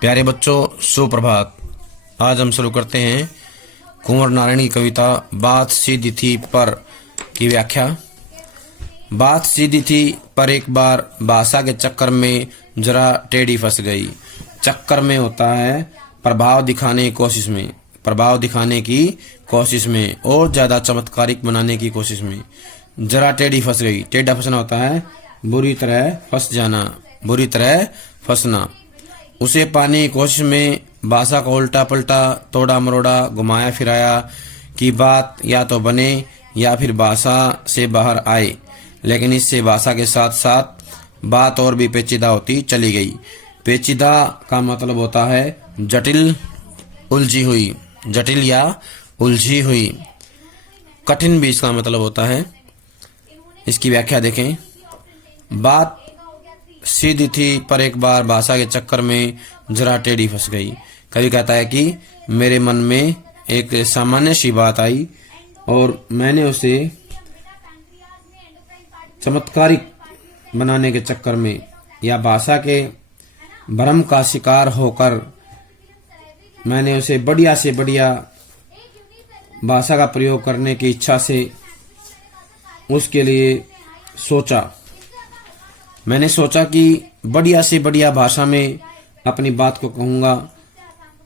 प्यारे बच्चों, सुप्रभात। आज हम शुरू करते हैं कुंवर नारायण की कविता बात सीधी थी पर की व्याख्या। बात सीधी थी पर एक बार भाषा के चक्कर में जरा टेढ़ी फंस गई। चक्कर में होता है प्रभाव दिखाने की कोशिश में, प्रभाव दिखाने की कोशिश में और ज्यादा चमत्कारिक बनाने की कोशिश में जरा टेढ़ी फंस गई। टेढ़ा फंसना होता है बुरी तरह फंस जाना, बुरी तरह फंसना। उसे पाने की कोशिश में भाषा को उल्टा पलटा, तोड़ा मरोड़ा, घुमाया फिराया कि बात या तो बने या फिर भाषा से बाहर आए, लेकिन इससे भाषा के साथ साथ बात और भी पेचीदा होती चली गई। पेचीदा का मतलब होता है जटिल, उलझी हुई, जटिल या उलझी हुई। कठिन भी इसका मतलब होता है। इसकी व्याख्या देखें। बात सीधी थी पर एक बार भाषा के चक्कर में जरा टेढ़ी फंस गई। कवि कहता है कि मेरे मन में एक सामान्य सी बात आई और मैंने उसे चमत्कारिक बनाने के चक्कर में या भाषा के भ्रम का शिकार होकर मैंने उसे बढ़िया से बढ़िया भाषा का प्रयोग करने की इच्छा से उसके लिए सोचा। मैंने सोचा कि बढ़िया से बढ़िया भाषा में अपनी बात को कहूँगा,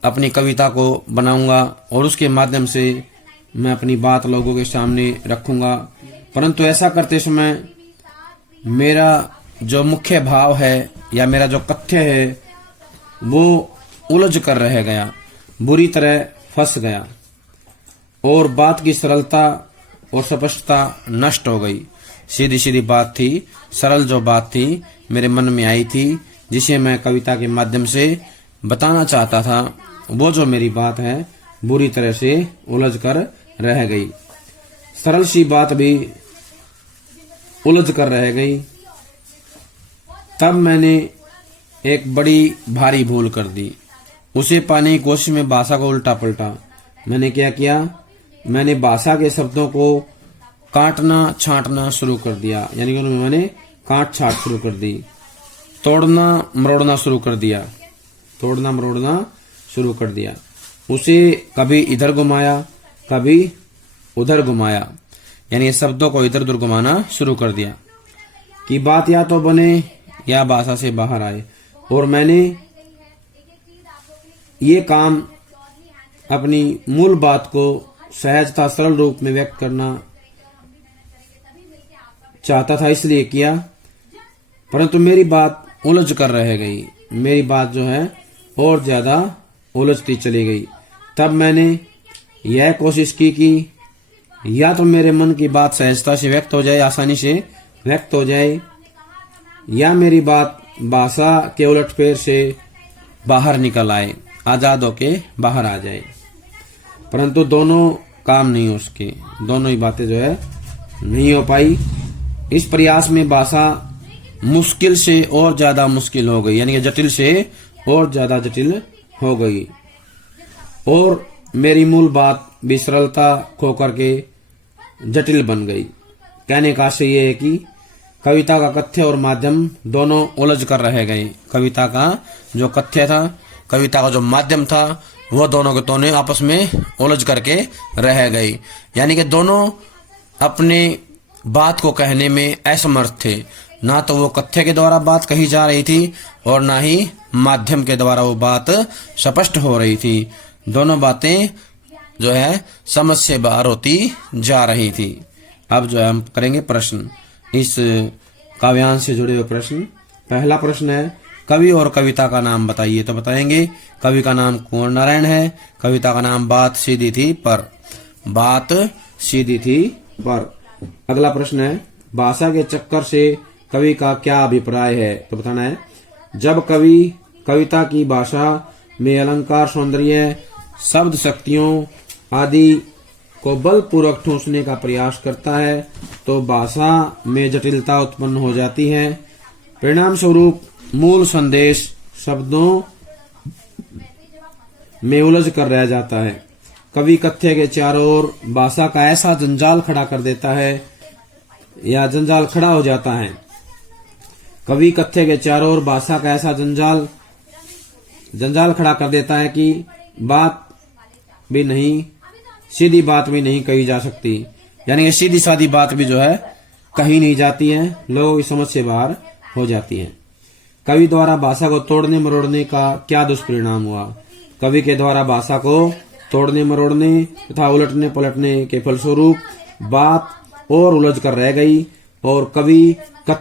अपनी कविता को बनाऊंगा और उसके माध्यम से मैं अपनी बात लोगों के सामने रखूंगा। परंतु ऐसा करते समय मेरा जो मुख्य भाव है या मेरा जो कथ्य है वो उलझ कर रह गया, बुरी तरह फंस गया और बात की सरलता और स्पष्टता नष्ट हो गई। सीधी सीधी बात थी, सरल जो बात थी मेरे मन में आई थी, जिसे मैं कविता के माध्यम से बताना चाहता था, वो जो मेरी बात है बुरी तरह से उलझ कर रह गई। सरल सी बात भी उलझ कर रह गई। तब मैंने एक बड़ी भारी भूल कर दी। उसे पाने की कोशिश में भाषा को उल्टा पलटा। मैंने क्या किया? मैंने भाषा के शब्दों को काटना छांटना शुरू कर दिया, यानी कि मैंने काट छाट शुरू कर दी, तोड़ना मरोड़ना शुरू कर दिया, तोड़ना मरोड़ना शुरू कर दिया। उसे कभी इधर घुमाया, कभी उधर घुमाया, यानी शब्दों को इधर उधर घुमाना शुरू कर दिया कि बात या तो बने या भाषा से बाहर आए। और मैंने ये काम अपनी मूल बात को सहजता सरल रूप में व्यक्त करना चाहता था, इसलिए किया। परंतु मेरी बात उलझ कर रह गई। मेरी बात जो है और ज्यादा उलझती चली गई। तब मैंने यह कोशिश की कि या तो मेरे मन की बात सहजता से व्यक्त हो जाए, आसानी से व्यक्त हो जाए, या मेरी बात भाषा के उलटफेर से बाहर निकल आए, आजाद होके बाहर आ जाए। परंतु दोनों काम नहीं हो सके, दोनों ही बातें जो है नहीं हो पाई। इस प्रयास में भाषा मुश्किल से और ज्यादा मुश्किल हो गई, यानी कि जटिल से और ज्यादा जटिल हो गई और मेरी मूल बात भी सरलता खो करके जटिल बन गई। कहने का आशय ये है कि कविता का कथ्य और माध्यम दोनों उलझ कर रह गए। कविता का जो कथ्य था, कविता का जो माध्यम था, वो दोनों के दोनों आपस में उलझ करके रह गए, यानी कि दोनों अपने बात को कहने में असमर्थ थे। ना तो वो कथ्य के द्वारा बात कही जा रही थी और ना ही माध्यम के द्वारा वो बात स्पष्ट हो रही थी। दोनों बातें जो है समझ से बाहर होती जा रही थी। अब जो है हम करेंगे प्रश्न, इस काव्यांश से जुड़े हुए प्रश्न। पहला प्रश्न है कवि और कविता का नाम बताइए। तो बताएंगे कवि का नाम कुंवर नारायण है, कविता का नाम बात सीधी थी पर, बात सीधी थी पर। अगला प्रश्न है भाषा के चक्कर से कवि का क्या अभिप्राय है। तो बताना है जब कवि कविता की भाषा में अलंकार, सौंदर्य, शब्द शक्तियों आदि को बलपूर्वक ठूंसने का प्रयास करता है तो भाषा में जटिलता उत्पन्न हो जाती है। परिणाम स्वरूप मूल संदेश शब्दों में उलझ कर रह जाता है। कवि कथ्य के चारों ओर भाषा का ऐसा जंजाल खड़ा कर देता है या जंजाल खड़ा हो जाता है। कवि कथ्य के चारों ओर भाषा का ऐसा जंजाल जंजाल खड़ा कर देता है कि बात भी नहीं, सीधी बात भी नहीं कही जा सकती, यानी सीधी सादी बात भी जो है कही नहीं जाती है, लोग इस समझ से बाहर हो जाती है। कवि द्वारा भाषा को तोड़ने मरोड़ने का क्या दुष्परिणाम हुआ? कवि के द्वारा भाषा को तोड़ने मरोड़ने तथा उलटने पलटने के फलस्वरूप बात और उलझ कर रह गई और कवि का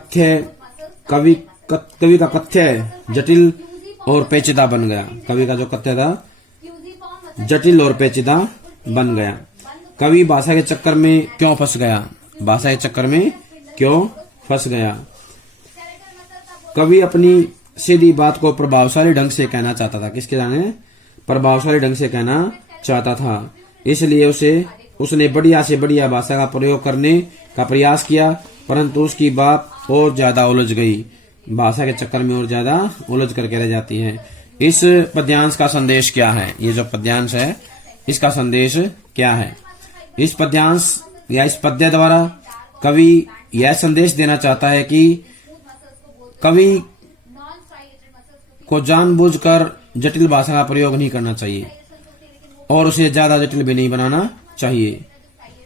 कथ्य जटिल और पेचीदा बन गया। कवि का जो कथ्य था जटिल और पेचीदा बन गया। कवि भाषा के चक्कर में क्यों फंस गया? भाषा के चक्कर में क्यों फंस गया? कवि अपनी सीधी बात को प्रभावशाली ढंग से कहना चाहता था। किसके जाने? प्रभावशाली ढंग से कहना चाहता था, इसलिए उसने बढ़िया से बढ़िया भाषा का प्रयोग करने का प्रयास किया, परंतु उसकी बात और ज्यादा उलझ गई। भाषा के चक्कर में और ज्यादा उलझ करके रह जाती है। इस पद्यांश का संदेश क्या है? ये जो पद्यांश है इसका संदेश क्या है? इस पद्यांश या इस पद्य द्वारा कवि यह संदेश देना चाहता है कि कवि को जानबूझकर जटिल भाषा का प्रयोग नहीं करना चाहिए और उसे ज्यादा जटिल भी नहीं बनाना चाहिए,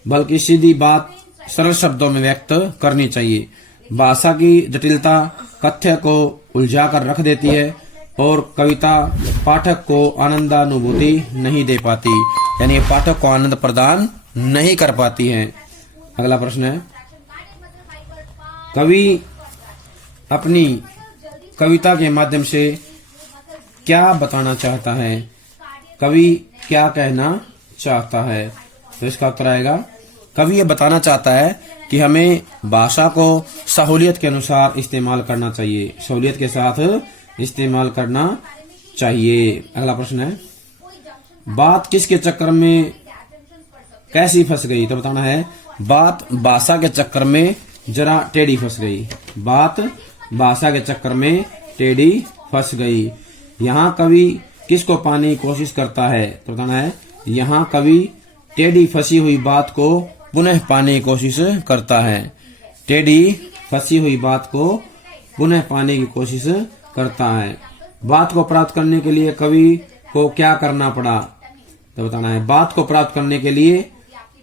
बल्कि सीधी बात सरल शब्दों में व्यक्त करनी चाहिए। भाषा की जटिलता कथ्य को उलझा कर रख देती है और कविता पाठक को आनंदानुभूति नहीं दे पाती, यानी पाठक को आनंद प्रदान नहीं कर पाती है। अगला प्रश्न है, कवि अपनी कविता के माध्यम से क्या बताना चाहता है? कवि क्या कहना चाहता है? तो इसका उत्तर आएगा, कवि ये बताना चाहता है कि हमें भाषा को सहूलियत के अनुसार इस्तेमाल करना चाहिए, सहूलियत के साथ इस्तेमाल करना चाहिए। अगला प्रश्न है, बात किसके चक्कर में कैसी फंस गई? तो बताना है, बात भाषा के चक्कर में जरा टेढ़ी फंस गई। बात भाषा के चक्कर में टेढ़ी फंस गई। यहाँ कवि किसको पाने की कोशिश करता है? तो बताना है, यहाँ कवि टेढ़ी फंसी हुई बात को पुनः पाने की कोशिश करता है। टेढ़ी फंसी हुई बात को पुनः पाने की कोशिश करता है। बात को प्राप्त करने के लिए कवि को क्या करना पड़ा? तो बताना है, बात को प्राप्त करने के लिए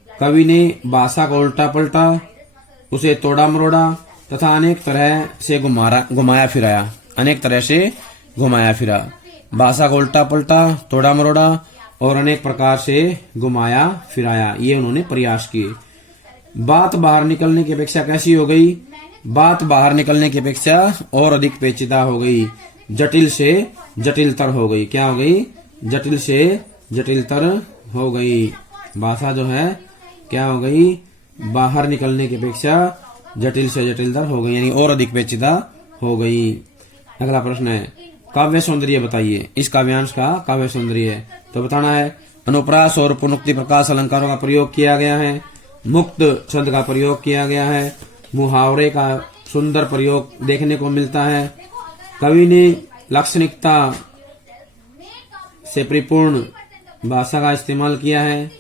कवि ने भाषा को उल्टा पलटा, उसे तोड़ा मरोड़ा तथा अनेक तरह से घुमाया फिराया। अनेक तरह से घुमाया फिरा। भाषा को उल्टा पलटा, तोड़ा मरोड़ा और अनेक प्रकार से घुमाया फिराया, ये उन्होंने प्रयास किए। बात बाहर निकलने की अपेक्षा कैसी हो गई? बात बाहर निकलने की अपेक्षा और अधिक पेचीदा हो गई, जटिल से जटिलतर हो गई। क्या हो गई? जटिल से जटिलतर हो गई। भाषा जो है क्या हो गई? बाहर निकलने की अपेक्षा जटिल से जटिलतर हो गई, यानी और अधिक पेचीदा हो गई। अगला प्रश्न है, काव्य सौंदर्य बताइए। इस काव्यांश का काव्य सौंदर्य है तो बताना है, अनुप्रास और पुनरुक्ति प्रकाश अलंकारों का प्रयोग किया गया है, मुक्त छंद का प्रयोग किया गया है, मुहावरे का सुंदर प्रयोग देखने को मिलता है, कवि ने लाक्षणिकता से परिपूर्ण भाषा का इस्तेमाल किया है।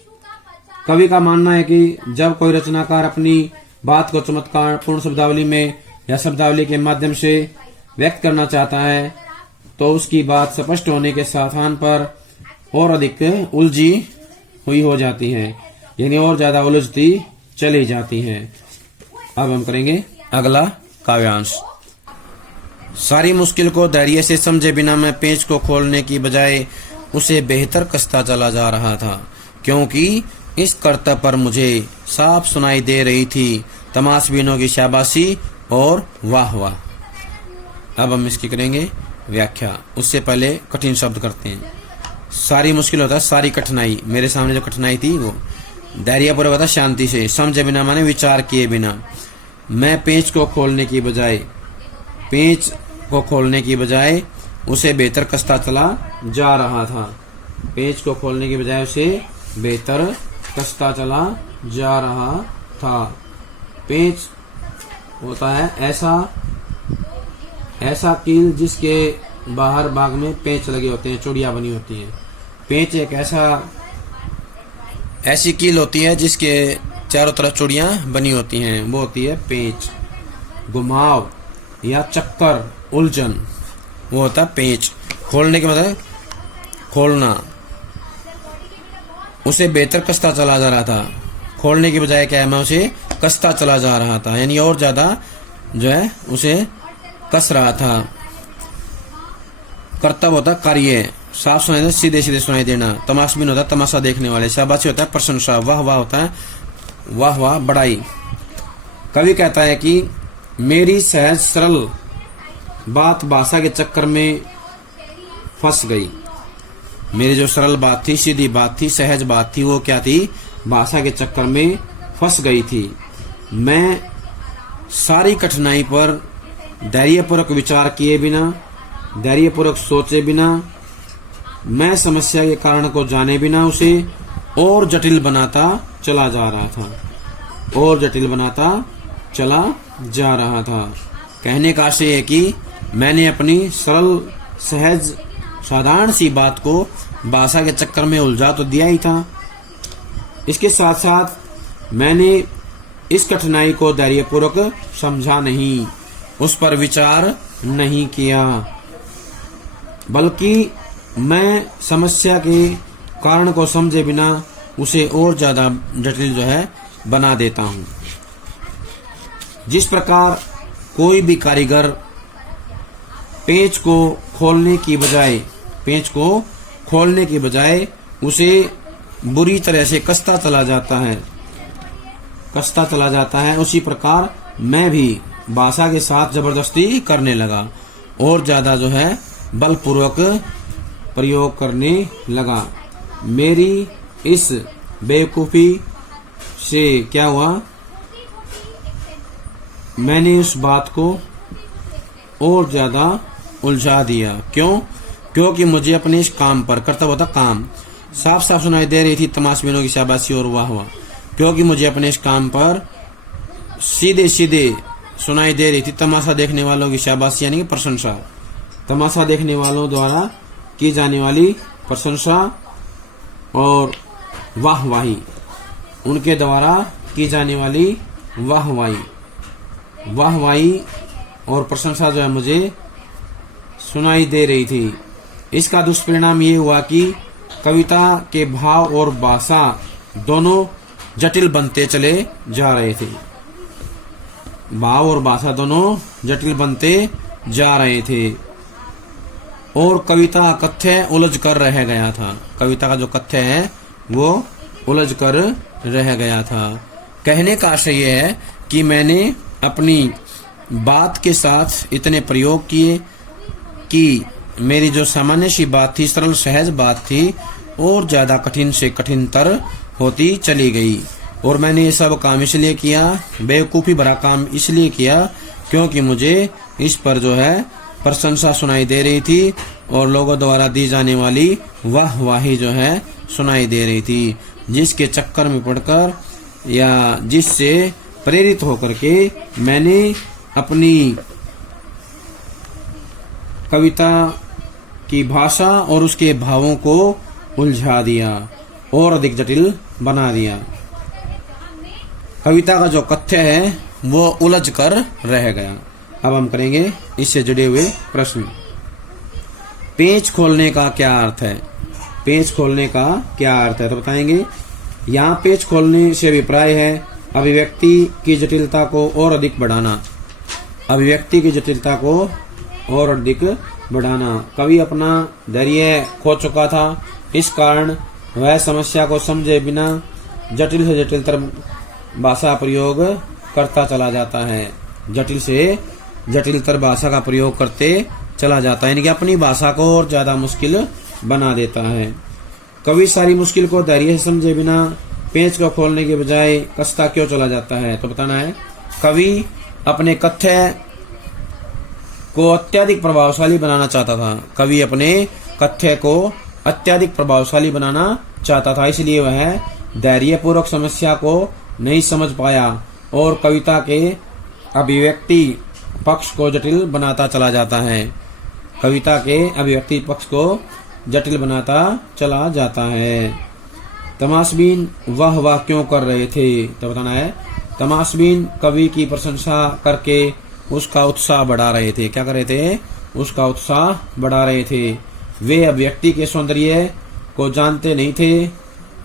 कवि का मानना है कि जब कोई रचनाकार अपनी बात को चमत्कार पूर्ण शब्दावली में या शब्दावली के माध्यम से व्यक्त करना चाहता है तो उसकी बात स्पष्ट होने के स्थान पर और अधिक उलझी हुई हो जाती है, यानी और ज्यादा उलझती चली जाती है। अब हम करेंगे अगला काव्यांश। सारी मुश्किल को धैर्य से समझे बिना मैं पेच को खोलने की बजाय उसे बेहतर कसता चला जा रहा था, क्योंकि इस कर्तव्य पर मुझे साफ सुनाई दे रही थी तमाशबीनों की शाबाशी और वाह वाह। अब हम इसकी करेंगे व्याख्या। उससे पहले कठिन शब्द करते हैं। सारी मुश्किल होता है सारी कठिनाई, मेरे सामने जो कठिनाई थी वो धैर्यपूर्वक होता शांति से, समझे बिना माने विचार किए बिना। मैं पेच को खोलने की बजाय उसे बेहतर कसता चला जा रहा था। पेच को खोलने की बजाय उसे बेहतर कसता चला जा रहा था। पेच होता है ऐसा कील जिसके बाहर भाग में पेच लगे होते हैं, चूड़ियां बनी होती हैं। पेच एक ऐसी कील होती है जिसके चारों तरफ चूड़ियां बनी होती हैं, वो होती है पेच। घुमाव या चक्कर, उलझन, वो होता है पेच। खोलने के मतलब खोलना उसे बेहतर कसता चला जा रहा था। खोलने की बजाय क्या है, मैं उसे कसता चला जा रहा था, यानी और ज्यादा जो है उसे कस रहा था। कर्तव्य होता कार्य, साफ सुनाई देना, सीधे सीधे सुनाई देना। तमाशबीन होता है तमाशा देखने वाले। शाबाशी होता है प्रशंसा, वाह वाह होता है वाह वाह बड़ाई। कवि कहता है कि मेरी सहज सरल बात भाषा के चक्कर में फंस गई। मेरी जो सरल बात थी, सीधी बात थी, सहज बात थी, वो क्या थी, भाषा के चक्कर में फंस गई थी। मैं सारी कठिनाई पर धैर्यपूर्वक विचार किए बिना, धैर्यपूर्वक सोचे बिना, मैं समस्या के कारण को जाने बिना उसे और जटिल बनाता चला जा रहा था, और जटिल बनाता चला जा रहा था। कहने का आशय है कि मैंने अपनी सरल सहज साधारण सी बात को भाषा के चक्कर में उलझा तो दिया ही था, इसके साथ साथ मैंने इस कठिनाई को धैर्यपूर्वक समझा नहीं, उस पर विचार नहीं किया, बल्कि मैं समस्या के कारण को समझे बिना उसे और ज्यादा जटिल जो है बना देता हूं। जिस प्रकार कोई भी कारीगर पेंच को खोलने की बजाय उसे बुरी तरह से कसता चला जाता है, उसी प्रकार मैं भी भाषा के साथ जबरदस्ती करने लगा और ज्यादा जो है बलपूर्वक प्रयोग करने लगा। मेरी इस बेवकूफी से क्या हुआ, मैंने उस बात को और ज्यादा उलझा दिया। क्योंकि मुझे अपने इस काम पर, कर्तव्य होता काम, साफ साफ सुनाई दे रही थी तमाशबीनों की शाबाशी और वाह वाह। क्योंकि मुझे अपने इस काम पर सीधे सीधे सुनाई दे रही थी तमाशा देखने वालों की शाबाशी, यानी कि प्रशंसा, तमाशा देखने वालों द्वारा की जाने वाली प्रशंसा और वाहवाही, उनके द्वारा की जाने वाली वाहवाही और प्रशंसा जो है मुझे सुनाई दे रही थी। इसका दुष्परिणाम ये हुआ कि कविता के भाव और भाषा दोनों जटिल बनते चले जा रहे थे। भाव और भाषा दोनों जटिल बनते जा रहे थे और कविता कथ्य उलझ कर रह गया था। कविता का जो कथ्य है वो उलझ कर रह गया था। कहने का आशय यह है कि मैंने अपनी बात के साथ इतने प्रयोग किए कि मेरी जो सामान्य सी बात थी, सरल सहज बात थी, और ज्यादा कठिन से कठिनतर होती चली गई। और मैंने ये सब काम इसलिए किया, बेवकूफी भरा काम इसलिए किया, क्योंकि मुझे इस पर जो है प्रशंसा सुनाई दे रही थी और लोगों द्वारा दी जाने वाली वाहवाही जो है सुनाई दे रही थी, जिसके चक्कर में पड़कर या जिससे प्रेरित होकर के मैंने अपनी कविता की भाषा और उसके भावों को उलझा दिया और अधिक जटिल बना दिया। कविता का जो कथ्य है वो उलझ कर रह गया। अब हम करेंगे इससे जुड़े हुए प्रश्न। पेंच खोलने का क्या अर्थ है? पेंच खोलने का क्या अर्थ है तो बताएंगे। यहाँ पेंच खोलने से अभिप्राय है अभिव्यक्ति की जटिलता को और अधिक बढ़ाना। अभिव्यक्ति की जटिलता को और अधिक बढ़ाना। कवि अपना धैर्य खो चुका था, इस कारण वह समस्या को समझे बिना जटिल से जटिलतर भाषा प्रयोग करता चला जाता है। जटिल से जटिलतर भाषा का प्रयोग करते चला जाता है, यानी कि अपनी भाषा को और ज्यादा मुश्किल बना देता है। कवि सारी मुश्किल को धैर्य से समझे बिना पेंच को खोलने के बजाय कसता क्यों चला जाता है तो बताना है। कवि अपने कथ्य को अत्यधिक प्रभावशाली बनाना चाहता था। कवि अपने कथ्य को अत्यधिक प्रभावशाली बनाना चाहता था, इसलिए वह धैर्यपूर्वक समस्या को नहीं समझ पाया और कविता के अभिव्यक्ति पक्ष को जटिल बनाता चला जाता है। कविता के अभिव्यक्ति पक्ष को जटिल बनाता चला जाता है। तमाशबीन वाह वाह क्यों कर रहे थे तो बताना है। तमाशबीन कवि की प्रशंसा करके उसका उत्साह बढ़ा रहे थे। क्या कर रहे थे? उसका उत्साह बढ़ा रहे थे। वे अभिव्यक्ति के सौंदर्य को जानते नहीं थे,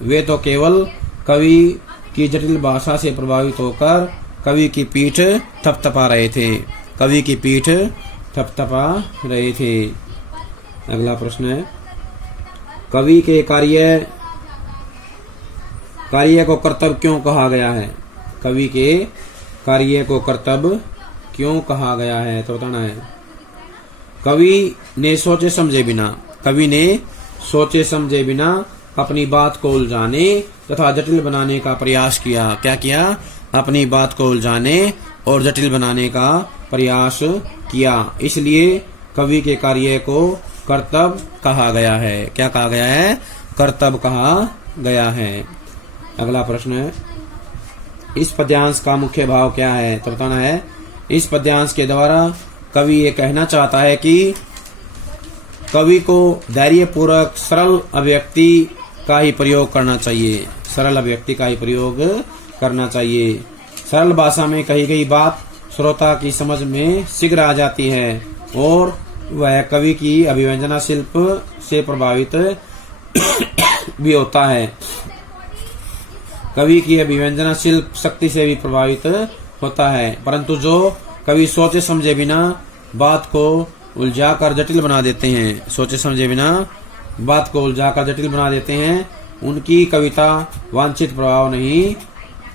वे तो केवल कवि की जटिल भाषा से प्रभावित होकर कवि की पीठ थपथपा रहे थे, कवि की पीठ थपथपा रहे थे। अगला प्रश्न है, कवि के कार्य को कर्तव्य क्यों कहा गया है? कवि के कार्य को कर्तव्य क्यों कहा गया है तो बताना है। कवि ने सोचे समझे बिना अपनी बात को उलझाने तथा जटिल बनाने का प्रयास किया। क्या किया? अपनी बात को उलझाने और जटिल बनाने का प्रयास किया, इसलिए कवि के कार्य को कर्तव्य कहा गया है। क्या कहा गया है? कर्तव्य कहा गया है। अगला प्रश्न है, इस पद्यांश का मुख्य भाव क्या है तो बताना है। इस पद्यांश के द्वारा कवि ये कहना चाहता है कि कवि को धैर्यपूर्वक सरल अभिव्यक्ति का ही प्रयोग करना चाहिए, सरल अभिव्यक्ति का ही प्रयोग करना चाहिए। सरल भाषा में कही गई बात श्रोता की समझ में शीघ्र आ जाती है और वह कवि की अभिव्यंजना शिल्प से प्रभावित भी होता है। कवि की अभिव्यंजना शिल्प शक्ति से भी प्रभावित होता है, परंतु जो कवि सोचे समझे बिना बात को उलझाकर जटिल बना देते हैं, सोचे समझे बिना बात को उलझाकर जटिल बना देते हैं, उनकी कविता वांछित प्रभाव नहीं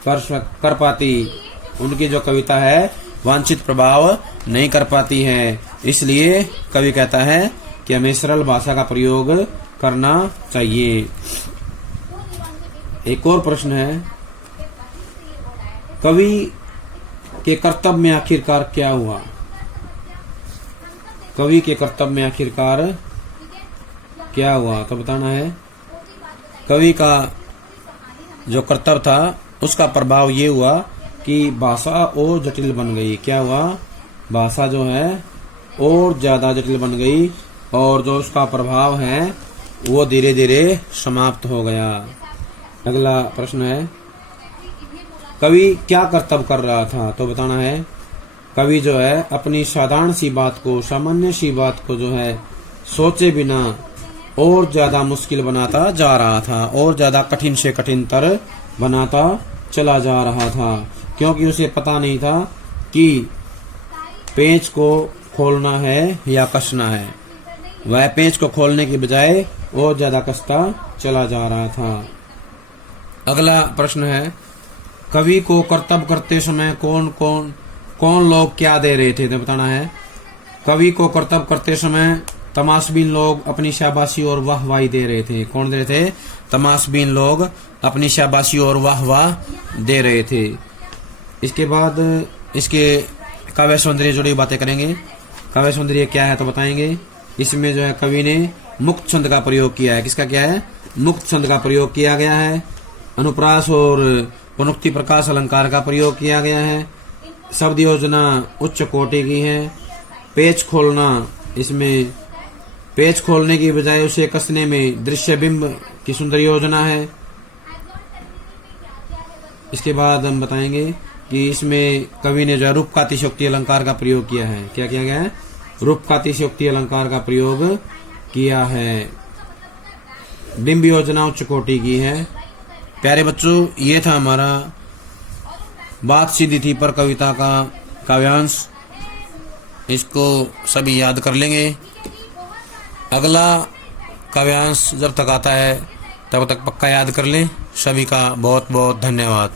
कर पाती। उनकी जो कविता है वांछित प्रभाव नहीं कर पाती है। इसलिए कवि कहता है कि हमें सरल भाषा का प्रयोग करना चाहिए। एक और प्रश्न है, कवि के कर्तव्य में आखिरकार क्या हुआ? कवि के कर्तव्य में आखिरकार क्या हुआ तो बताना है। कवि का जो कर्तव्य था उसका प्रभाव ये हुआ कि भाषा और जटिल बन गई। क्या हुआ? भाषा जो है और ज्यादा जटिल बन गई और जो उसका प्रभाव है वो धीरे धीरे समाप्त हो गया। अगला प्रश्न है, कवि क्या कर्तव्य कर रहा था तो बताना है। कवि जो है अपनी साधारण सी बात को, सामान्य सी बात को जो है सोचे बिना और ज्यादा मुश्किल बनाता जा रहा था और ज्यादा कठिन से कठिनतर बनाता चला जा रहा था, क्योंकि उसे पता नहीं था कि पेंच को खोलना है या कसना है। वह पेंच को खोलने की बजाय और ज्यादा कसता चला जा रहा था। अगला प्रश्न है, कवि को कर्तव्य करते समय कौन लोग क्या दे रहे थे तो बताना है। कवि को कर्तव्य करते समय तमाशबीन लोग अपनी शाबाशी और वाहवाही दे रहे थे। कौन दे रहे थे? तमाशबीन लोग अपनी शाबाशी और वाहवाह दे रहे थे। इसके बाद इसके काव्य सौंदर्य जुड़ी बातें करेंगे। काव्य सौंदर्य क्या है तो बताएंगे। इसमें जो है कवि ने मुक्त छंद का प्रयोग किया है। किसका क्या है? मुक्त छंद का प्रयोग किया गया है। अनुप्रास और पुनोक्ति प्रकाश अलंकार का प्रयोग किया गया है। शब्द योजना उच्च कोटि की है। पेच खोलना, इसमें पेच खोलने की बजाय उसे कसने में दृश्य बिंब की सुंदर योजना है। इसके बाद हम बताएंगे कि इसमें कवि ने जो रूपकातिशयोक्ति अलंकार का प्रयोग किया है। क्या किया गया है? रूपकातिशयोक्ति अलंकार का प्रयोग किया है। बिंब योजना उच्च कोटि की है। प्यारे बच्चों, ये था हमारा बात सीधी थी पर कविता का काव्यांश। इसको सभी याद कर लेंगे। अगला काव्यांश जब तक आता है तब तक पक्का याद कर लें। सभी का बहुत बहुत धन्यवाद।